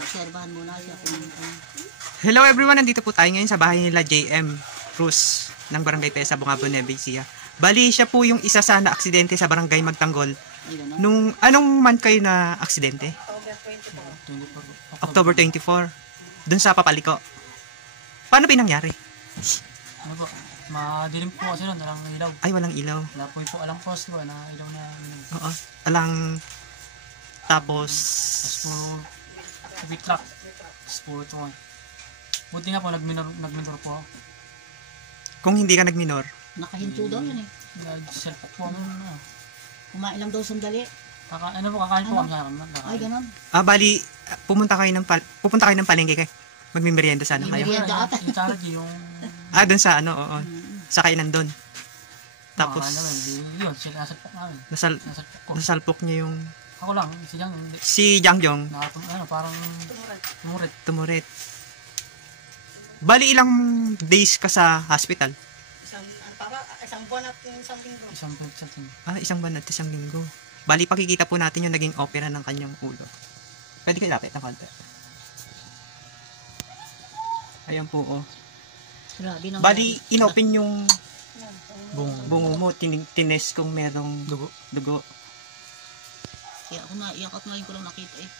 Obserbahan muna siya kung Hello everyone, nandito po tayo ngayon sa bahay nila JM Cruz ng Barangay Tesa, Bungabo, Nueva Ecija. Bali, siya po yung isa sa na-aksidente sa Barangay Magtanggol. Nung anong month kayo na aksidente? October 24. Dun sa Papaliko. Paano ba yung nangyari? Ano po? Madilim po kasi nun, walang ilaw. Ay, walang ilaw. Wala po yung alang post, diba, na ilaw na. Oo. Alang. Tapos Tapos po, bitlak. Tapos po ito. Buti nga po, nagminor po ako. kung hindi ka nagminor. nakahinto daw yun eh. Nag-selfie po ako. Kumain lang daw sandali. Kakain po kami sa akin. Ay, ganun. Bali, pupunta kayo ng palengke kayo. Magmimerienda sana May kayo. merienda ata. Yung targi, yung... Dun sa ano, oo. Sa kainan dun. Tapos, yun, sila nasalpok namin. Nasalpok ko. nasalpok niya yung Ako lang, si Jang. si Jangjong. Parang tumurit. Tumurit. Bali, ilang days ka sa hospital? Isang buwan at isang linggo. Isang Isang buwan at isang linggo. Bali, pakikita po natin yung naging opera ng kanyang ulo. Pwede kayo lapit ng konti. Ayan po, oh. Grabe nang Bali, inopen yung bungo mo. Tines kung merong dugo. Kaya ako naiyak at ngayon ko lang nakita eh.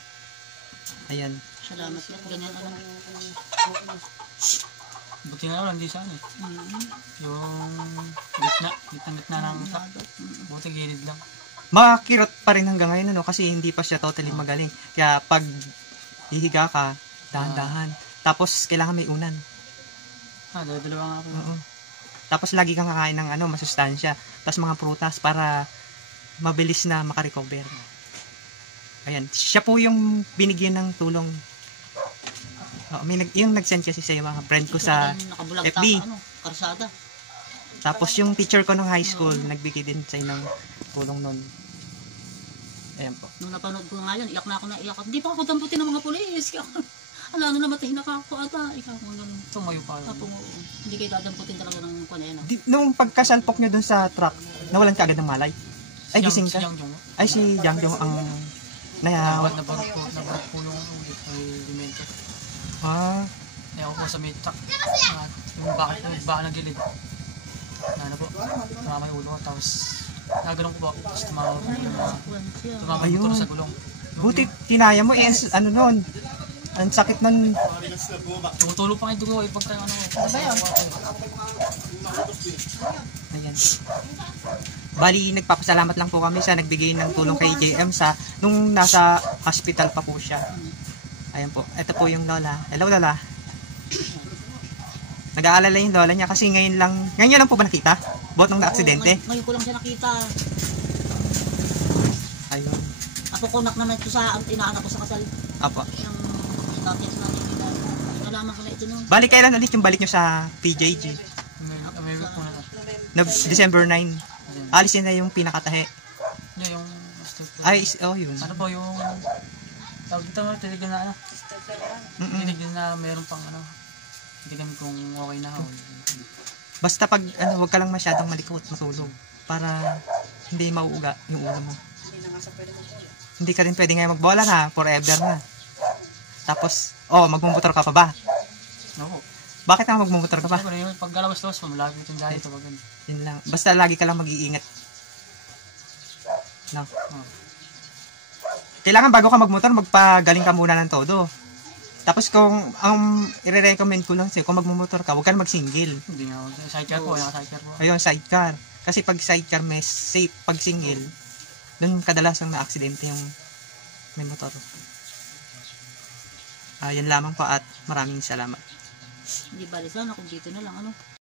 Ayan. Salamat at ganyan alam. Buti nga lang, hindi sana eh. Yung gitna ng sak. Buti gilid lang. Makakirot pa rin hanggang ngayon, ano, kasi hindi pa siya totally magaling. Kaya pag hihiga ka, dahan-dahan. Tapos, kailangan may unan. Dalawa nga ako. Oo. Tapos, lagi kang kakain ng masustansya. Tapos, mga prutas para mabilis na makarecover. Ayan. Siya po yung binigyan ng tulong. Yung nag-send kasi sa mga friend ko sa FB. Karsada. Tapos, yung teacher ko nung high school, nagbigay din sa ng tulong nun. Ayan po. Nung napanood ko nga yun, iyak na ako na iyak. Hindi pa ako damputin ng mga pulis. Ano namatay na ka ako ata. Ikaw kung gano'n. Tumayo pa. Hindi kayo dadamputin talaga ng kunyena. Nung pagkasalpok nyo dun sa truck, nawalan ka agad ng malay? Ay, gising ka? Ay, si Jangjong ang nayawat. Nabarot po yung elemento. Ayaw po sa may truck. Yung baka na gilid. Tumama yung ulo ko. Tapos, nagano'n ko po. Tapos tumama yung motor sa gulong. Buti, tinaya mo. Ano nun? Ang sakit nun. Tumutulo pa kayo dugo. Pag tayo Ayan. Bali, nagpapasalamat lang po kami sa nagbigay ng tulong kay JM nung nasa hospital pa po siya. Ayan po. Ito po yung lola. Hello, lola. Nag-aalala yung lola niya kasi ngayon lang po ba nakita? Bot nung na-aksidente? Ngayon ko lang siya nakita. Ayun. Ako kunak naman ito sa inaanak ko sa kasal. Apo. Yung tatyas natin nila. Nalaman ko na ito nung. Bali, kailan ulit yung balik nyo sa PJG? May week po na. December 9. Alisin na yung pinakatahe. Yung... Yun. Ano po yung... Tawag dito mo, tinignan na ano? Tinignan na meron pang ano. Tinignan kung okay na ako. Basta pag huwag ka lang masyadong malikot, matulog. Para hindi mauuga yung ulo mo. Hindi ka rin pwede ngayon magbola na. Forever na. Tapos, magmumotor ka pa ba? Oo. Bakit naman magmumotor ka pa? Pag galawas-lawas, malapit yung dahil ito. Yun lang. Basta lagi ka lang mag-iingat. No? Kailangan bago ka magmotor, magpagaling ka muna ng todo. Tapos kung ang i-recommend ko lang sa'yo, kung magmumotor ka, huwag ka na mag-single. Hindi nga. Sidecar po. Sidecar po. Ayun, sidecar. Kasi pag sidecar, may safe. Pag single, doon kadalasang na-aksidente yung may motor. Yan lamang po at maraming salamat. Hindi bali sana kung dito na lang ano.